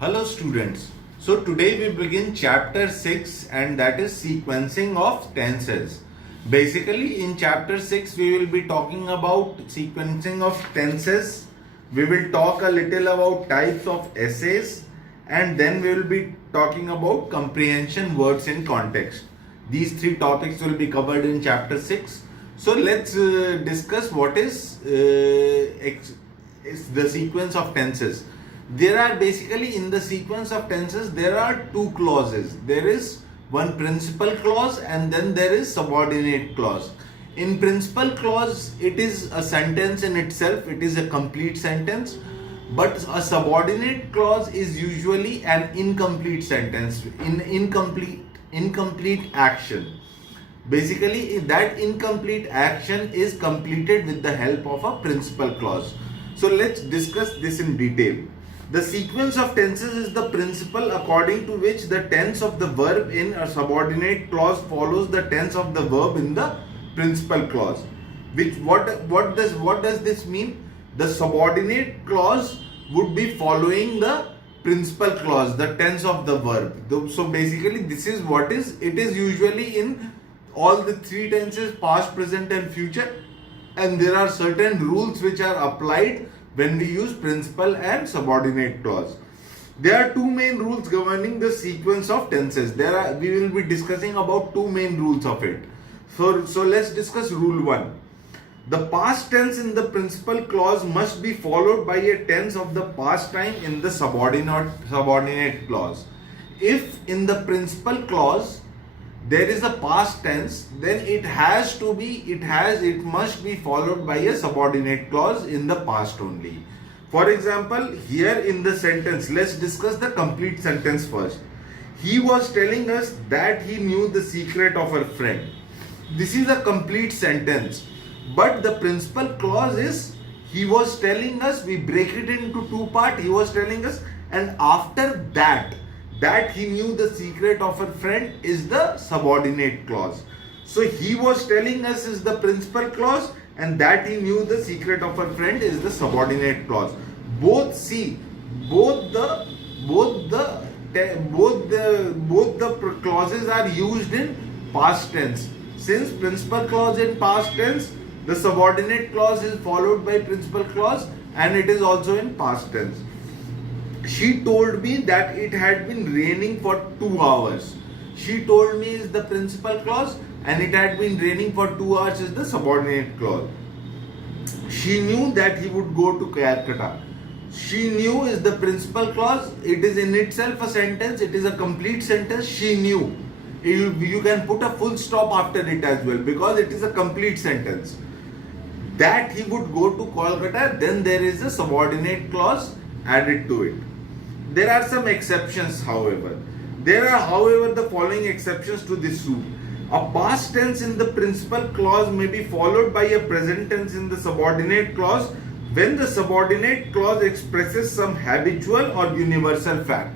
Hello students. So today we begin chapter 6 and that is sequencing of tenses. Basically in chapter 6 we will be talking about sequencing of tenses. We will talk a little about types of essays and then we will be talking about comprehension words in context. These three topics will be covered in chapter 6. So let's discuss what is the sequence of tenses. There are basically in the sequence of tenses there are two clauses. There is one principal clause and then there is subordinate clause. In principal clause it is a sentence in itself, it is a complete sentence, but a subordinate clause is usually an incomplete sentence, incomplete action. Basically that incomplete action is completed with the help of a principal clause. So let's discuss this in detail. The sequence of tenses is the principle according to which the tense of the verb in a subordinate clause follows the tense of the verb in the principal clause. What does this mean? The subordinate clause would be following the principal clause, the tense of the verb. So basically this is what it is usually in all the three tenses, past, present and future, and there are certain rules which are applied when we use principal and subordinate clause. There are two main rules governing the sequence of tenses. We will be discussing about two main rules of it. So let's discuss rule 1. The past tense in the principal clause must be followed by a tense of the past time in the subordinate clause. If in the principal clause there is a past tense, then it must be followed by a subordinate clause in the past only. For example, here in the sentence, let's discuss the complete sentence first. He was telling us that he knew the secret of her friend. This is a complete sentence, but the principal clause is he was telling us. We break it into two parts. He was telling us, and after that he knew the secret of her friend is the subordinate clause. So he was telling us is the principal clause and that he knew the secret of her friend is the subordinate clause. Both the clauses are used in past tense. Since principal clause in past tense, the subordinate clause is followed by principal clause and it is also in past tense. She told me that it had been raining for 2 hours. She told me is the principal clause and it had been raining for 2 hours is the subordinate clause. She knew that he would go to Calcutta. She knew is the principal clause. It is in itself a sentence. It is a complete sentence. She knew. You can put a full stop after it as well because it is a complete sentence. That he would go to Kolkata, then there is a subordinate clause added to it. There are some exceptions, however. There are, however, the following exceptions to this rule. A past tense in the principal clause may be followed by a present tense in the subordinate clause when the subordinate clause expresses some habitual or universal fact.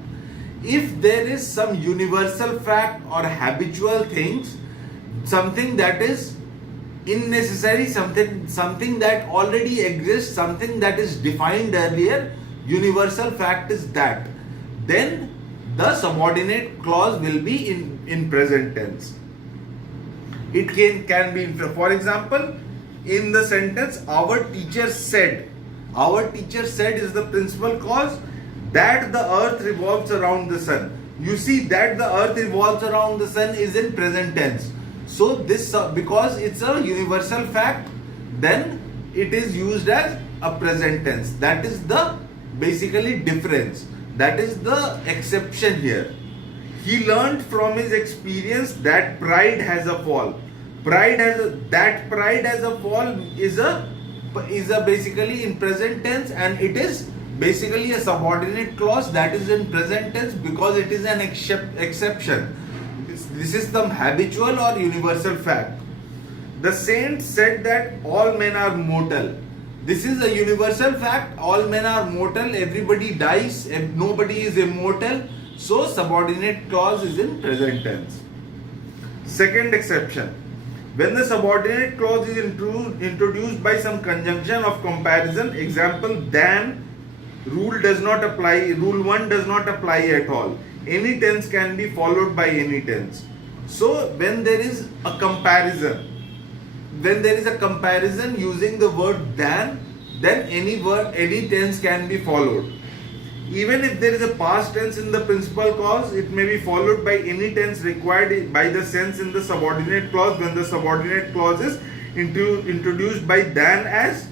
If there is some universal fact or habitual things, something that is unnecessary, something that already exists, something that is defined earlier, universal fact is that, then the subordinate clause will be in present tense. It can be, for example, in the sentence our teacher said is the principal clause, that the earth revolves around the sun. You see that the earth revolves around the sun is in present tense. So this because it's a universal fact, then it is used as a present tense. That is the basically difference. That is the exception here. He learned from his experience that pride has a fall. Pride has a fall is a basically in present tense and it is basically a subordinate clause that is in present tense because it is an exception. This is some habitual or universal fact. The saint said that all men are mortal. This is a universal fact. All men are mortal. Everybody dies. Nobody is immortal. So subordinate clause is in present tense. Second exception. When the subordinate clause is introduced by some conjunction of comparison, example than, rule does not apply, rule 1 does not apply at all. Any tense can be followed by any tense. So when there is a comparison, using the word than, then any tense can be followed. Even if there is a past tense in the principal clause, it may be followed by any tense required by the sense in the subordinate clause when the subordinate clause is introduced by than, as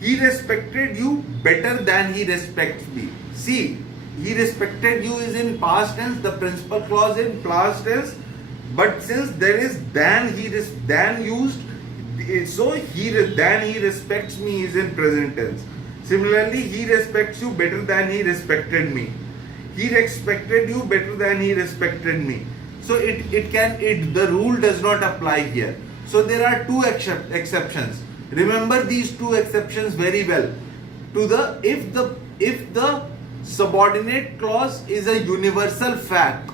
he respected you better than he respects me. See, he respected you is in past tense, the principal clause in past tense, but since there is than used, so than he respects me is in present tense. Similarly, he respects you better than he respected me. He respected you better than he respected me. So the rule does not apply here. So there are two exceptions. Remember these two exceptions very well. If the subordinate clause is a universal fact,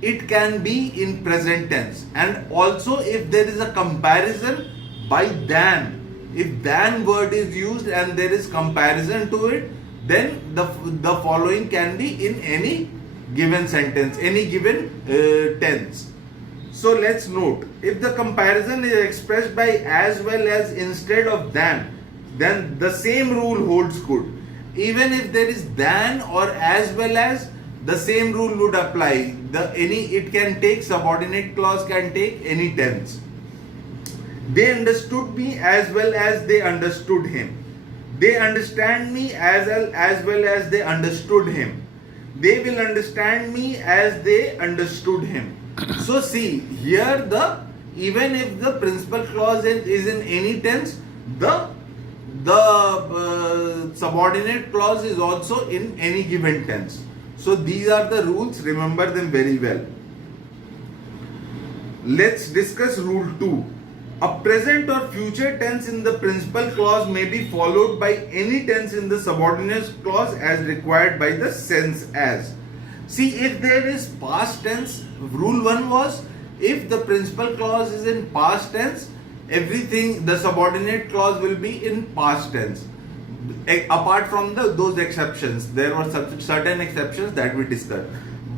it can be in present tense. And also if there is a comparison by than, if than word is used and there is comparison to it, then the following can be in any given sentence, any given tense. So let's note, if the comparison is expressed by as well as instead of than, then the same rule holds good. Even if there is than or as well as, the same rule would apply. It can take, subordinate clause can take any tense. They understood me as well as they understood him. They understand me as well as they understood him. They will understand me as they understood him. So see, here even if the principal clause is in any tense, the subordinate clause is also in any given tense. So these are the rules, remember them very well. Let's discuss rule 2. A present or future tense in the principal clause may be followed by any tense in the subordinate clause as required by the sense as. See, if there is past tense, rule 1 was, if the principal clause is in past tense, the subordinate clause will be in past tense. Apart from those exceptions, there were certain exceptions that we discussed.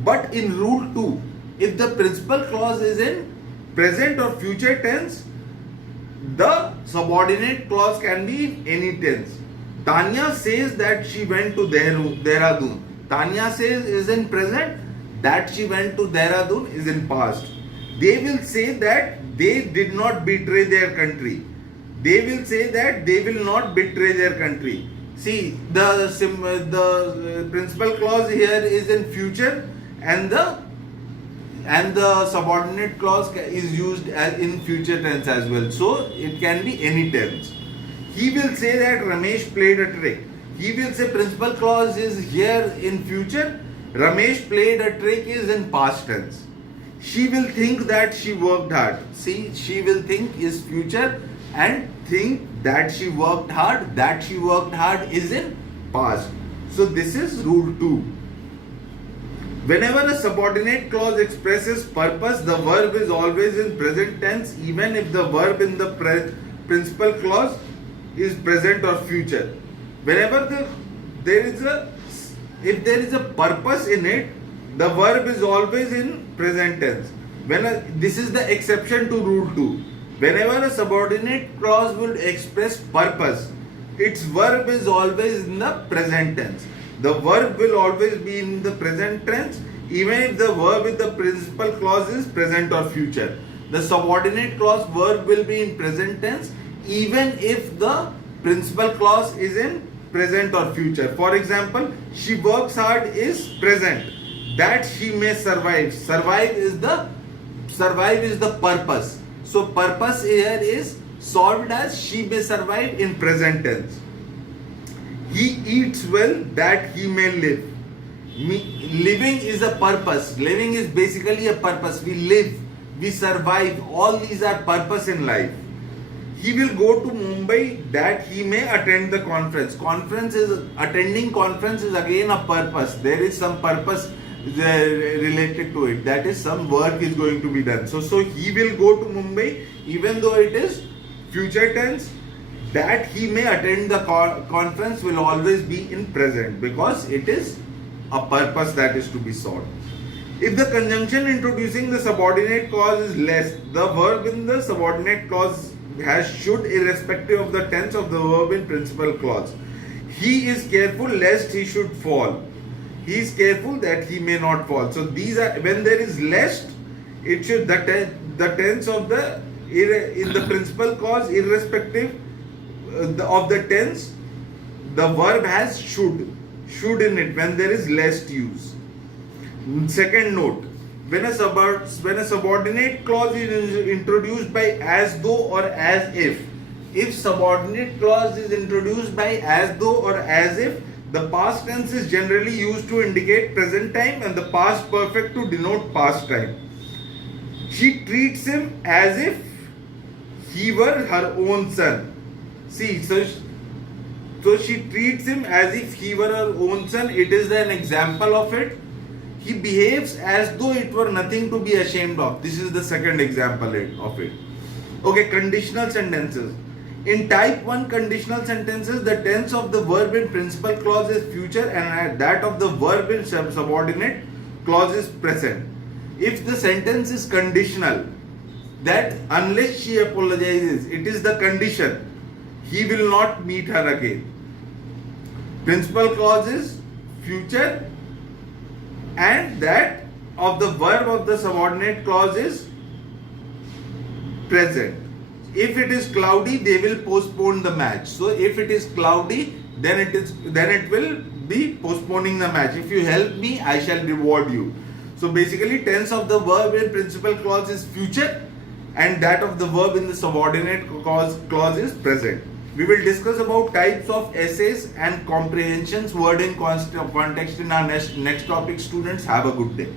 But in rule 2, if the principal clause is in present or future tense, the subordinate clause can be in any tense. Tanya says that she went to Dehradun. Tanya says is in present, that she went to Dehradun is in past. They will say that they did not betray their country. They will say that they will not betray their country. See, the principal clause here is in future, and the subordinate clause is used in future tense as well. So it can be any tense. He will say that Ramesh played a trick. He will say principal clause is here in future. Ramesh played a trick is in past tense. She will think that she worked hard. See, she will think is future, and think that she worked hard. That she worked hard is in past. So this is rule 2. Whenever a subordinate clause expresses purpose, the verb is always in present tense, even if the verb in the principal clause is present or future. Whenever if there is a purpose in it, the verb is always in present tense. This is the exception to rule 2. Whenever a subordinate clause would express purpose, its verb is always in the present tense. The verb will always be in the present tense, even if the verb in the principal clause is present or future. The subordinate clause verb will be in present tense, even if the principal clause is in present or future. For example, she works hard is present. That she may survive. Survive is the purpose. So purpose here is solved as she may survive in present tense. He eats well that he may live. Living is a purpose. Living is basically a purpose. We live, we survive. All these are purpose in life. He will go to Mumbai that he may attend the conference. Attending conference is again a purpose. There is some purpose related to it. That is, some work is going to be done. So he will go to Mumbai, even though it is future tense. that he may attend the conference will always be in present because it is a purpose that is to be sought. If the conjunction introducing the subordinate clause is less, the verb in the subordinate clause has should irrespective of the tense of the verb in principal clause. He is careful lest he should fall. He is careful that he may not fall. So these are, when there is lest, it should the tense of the in the principal clause irrespective of the tense, the verb has should in it when there is lest use. Second note, when a subordinate clause is introduced by as though or as if subordinate clause is introduced by as though or as if, the past tense is generally used to indicate present time and the past perfect to denote past time. She treats him as if he were her own son. See, so she treats him as if he were her own son. It is an example of it. He behaves as though it were nothing to be ashamed of. This is the second example of it. Okay, conditional sentences. In type 1 conditional sentences, the tense of the verb in principal clause is future and that of the verb in subordinate clause is present. If the sentence is conditional, that unless she apologizes, it is the condition, he will not meet her again. Principal clause is future and that of the verb of the subordinate clause is present. If it is cloudy, they will postpone the match. So if it is cloudy, then it will be postponing the match. If you help me, I shall reward you. So basically, tense of the verb in principal clause is future and that of the verb in the subordinate clause is present. We will discuss about types of essays and comprehensions, word in context in our next topic. Students, have a good day.